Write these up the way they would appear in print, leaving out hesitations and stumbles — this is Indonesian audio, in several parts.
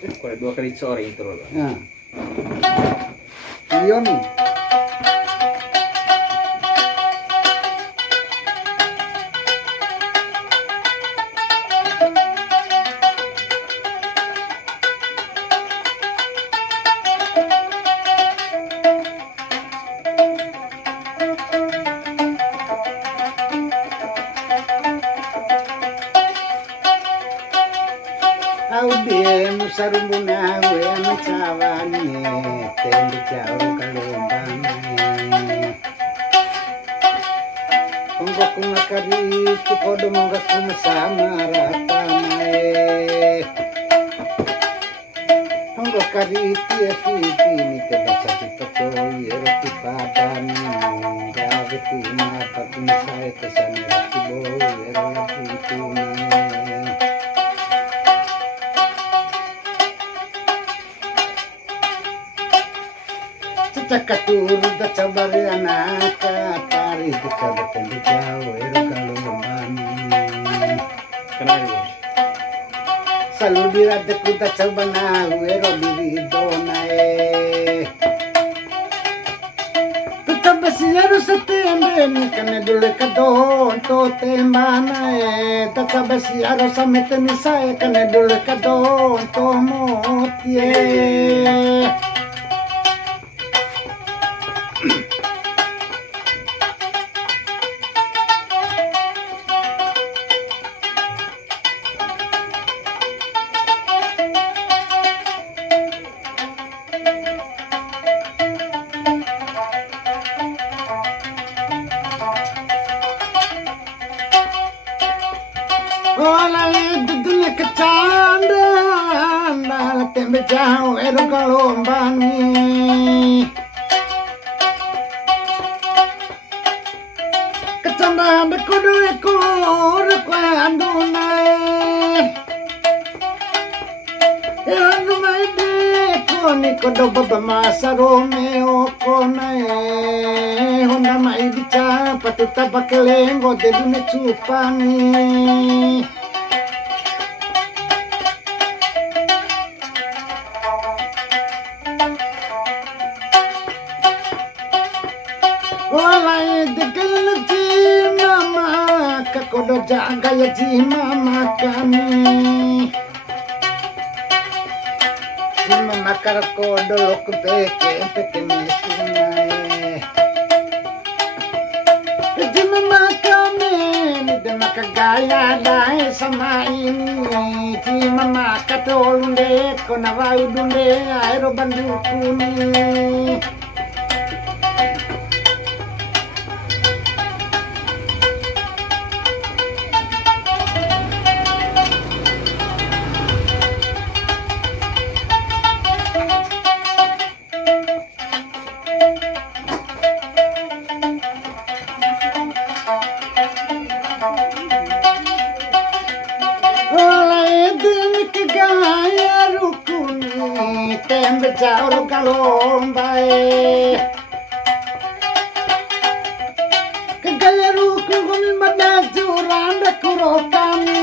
Quelle 2 caricciore intro là. Io no. Audie musarubuna we amachavani tembe chao kalombane ongo kumakari kikodo monga kumasamarapane ongo kari tie fitini kebasa kitato yero kipadani gave kuna patuna sae kesane rakibo yero laputune Cakatur da cabari anaka tari da cabaten di jauh eru kalumani Kenapa? Salu dirada kuda cabana eru diri donae Tetap siaru setembe kana dulu kadon to tembanae Tetap siaru samete nisae kana dulu kadon to motie Ola dunia kecanda Nala tembe jauh eru kalombani Kecanda kudu ekor kuandunai Andunai de koni kodo baba masa Romeo konae Honda mai dica patuta bakelengo de dunia cupani Olai de gelu ji mama kakodo jaga ya ji mama kami Ji mama karakodo lok peke peke mesunai Ji mama kami de makagaya dai sama ini Ji mama katolunde kona vaudunde aero bandukuni Tembe jauh kalombae Kegaya rukun kumi madaju randa kuro kami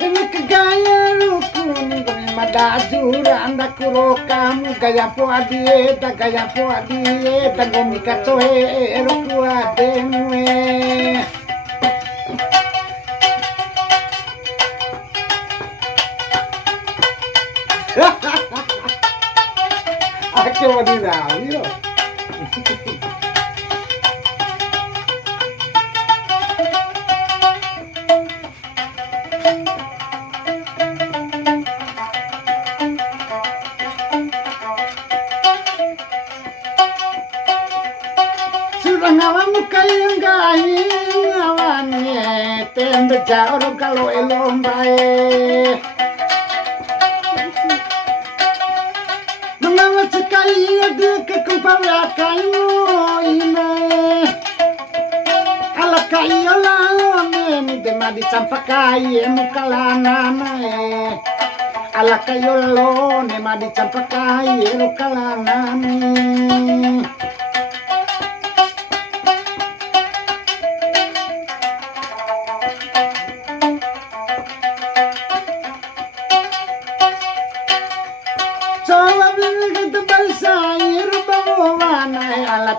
Ini kegaya rukun kumi madaju randa kuro kami Gaya po adieta Gumi katoe roku adenwe Che vadinao, io. Sudah ngawamu kayengai ngawani tembe jauh kalau elombae Iya ke kumpara kayu ina ala kayu lalu ni de madi campakai mukalana ala kayu lo ne madi campakai mukalana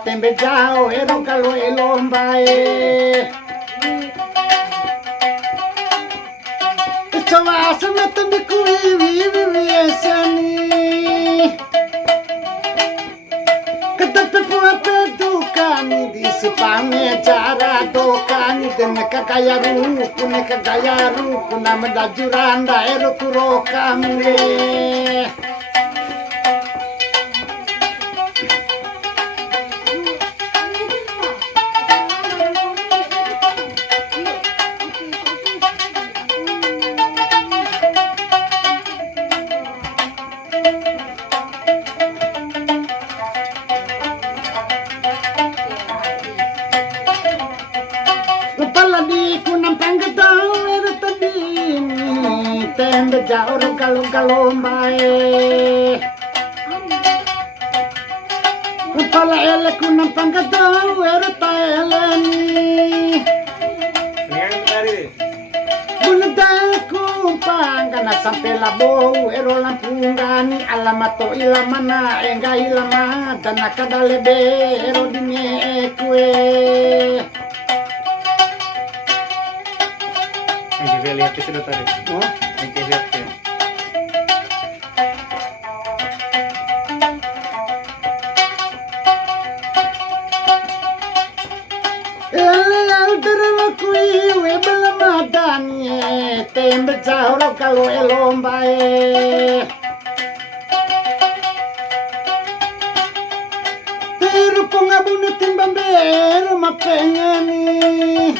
tembe jao ero galo elombae Chawa sama tembe kui vi esani Katape puape dukani di sepame cara dokani deneka gaya ruku nama dajuranda ero kuro kamle Tembe jauh galombae Kepala elek kunang panggadau erota eleni Dengan tadi. Bunedaku panggana sampai labo ero lampungani alamato ilamana enga ilama danaka dalebe ero dinekue Yang kita lihat itu tadi. Oh Yang kita lihat ya. Tembe jauh kalau elombae Tiru pongabune timbambero mapengani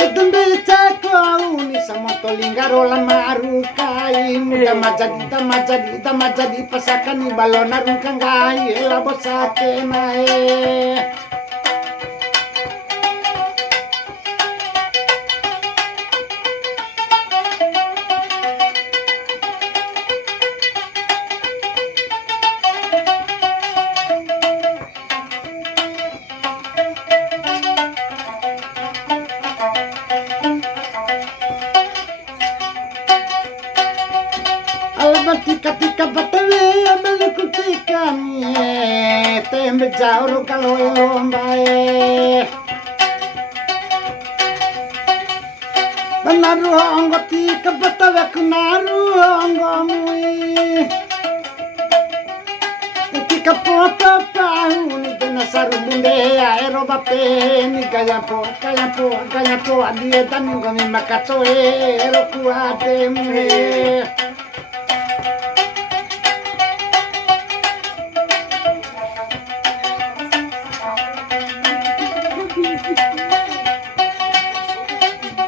Edembe cako uni samoto linggaro lamaru kai Dama jadi pasakan balona rungkang gai elabosake nae Tika batawe amelu kutikani tembe jauh kalau elombae Banaru ongo tika batawe kunaru ongo mui Tika poto pauni dena saru bunde aero bape ni gaya po adie damingo mi makato ero kuate mue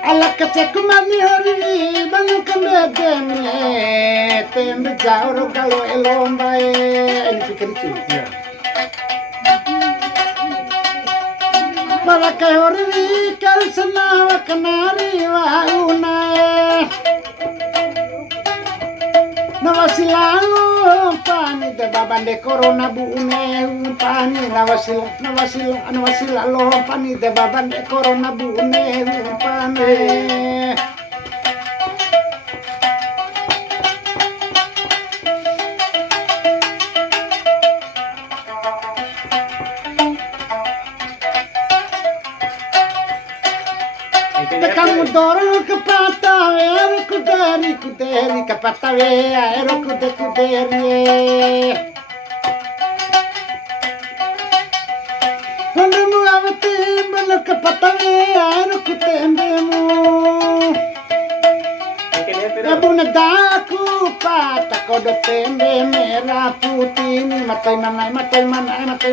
Alakaceku mani hori banu kambedene tembe jauh kalau elombae ini pikir itu Iya. Barakai hori kal senawa kenari wa unae Nawasilalu pani de babande corona buune pani nawasila lo pani de babande corona buune pani Yang kita lihat Kamu ya. dorong ke patah, ero kuderi ke patah, ero kuderi. Lalu awati balik ke patah, ero kudembemu. Yang kita lihat ya. Ibu nadaku patah kodo tembe merah putih ni matai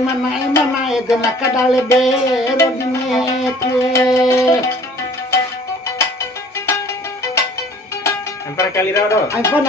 mana edena kadale bero dineke. Hampir kali dah. iPhone.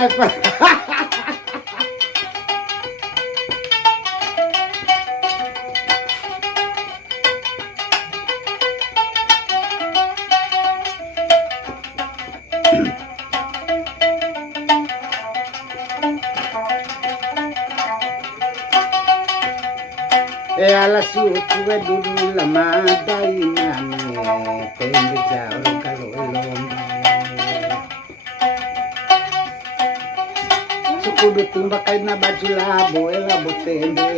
Ala suku dulu lama dainane tembe jauh kalau elomba kudu tumbak kain na baju labo elabo tenden.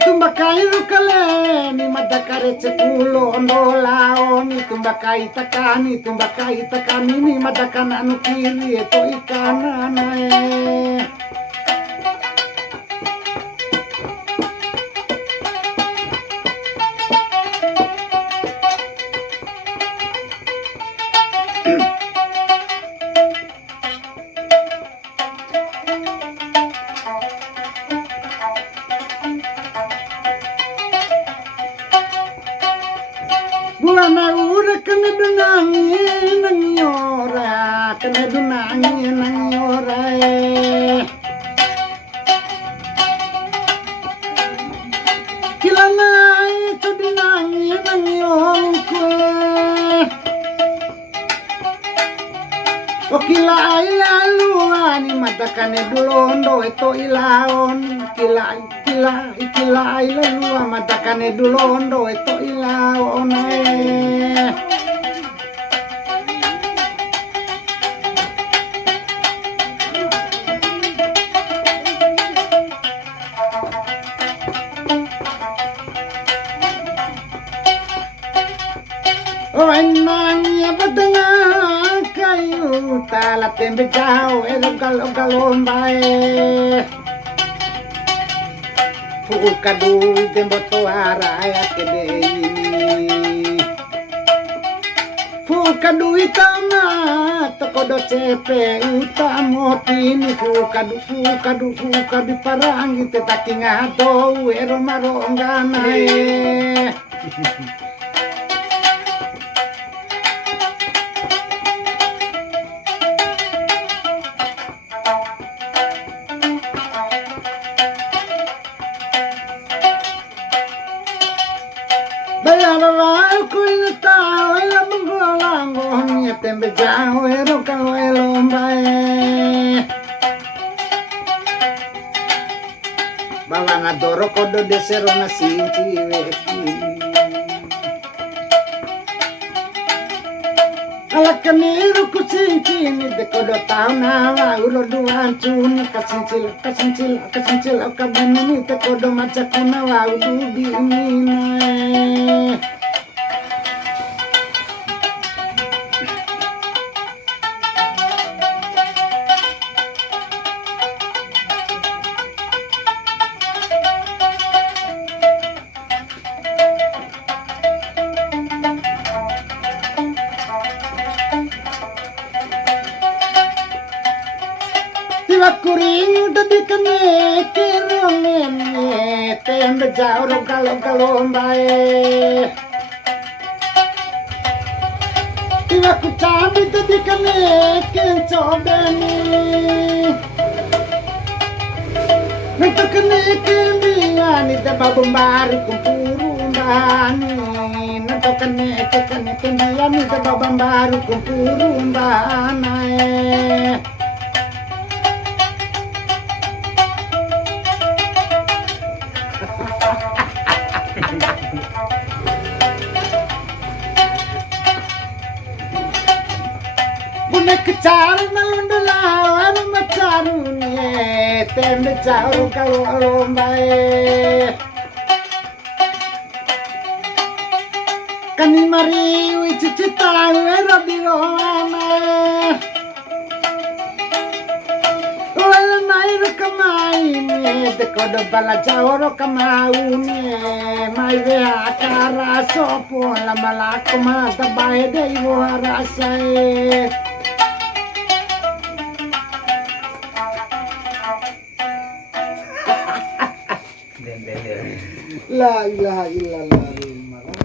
Tumbak kain rukale ni madakare cekulo ondolao ni tumbak kain takani ni madakan anu kiri itu ikan anae. Buana ura kena dunangi nang yora, kena dunangi nang yora. Kilana itu dunangi nang yongkwe. Okila ila luani matakane dulondo itu ilaon kila ila lua matakane dulondo itu ilaon oh enangnya badanga kayu tala tembe jauh galombae Fukadu demboto araya kedei Fukadu itama tokodo cepe utamotini Fukadu parangi tetaki ngado ero maronganae Bayar ku ini tahu ela menggolang gohnya tembe jauh ero kalau elombae bawa nadoro kodo desero na sinci weki ala kaniru ku sinci ni de kodo tahu na ulo duan cuni kasincil kabini ni te kodo maca kuna wa udubi mina Kuring tadi kene kirongen tembe jauh kalau mbae tiba ku cabi tadi kene kencobeni nanti kene kembingan ite babambari kumpuru mbani nanti kene kembingan ite babambari kumpuru mbanae Bunek kecaru nalundulawan macaru ne tembe caru kalau lombae kani mari wici tahu ero di rohana wala nairu kamai ne te kodo bala jaoro kamau ne mai ve akara sopo la malako mata bae dei wo arasae La ilaha illallah. Malah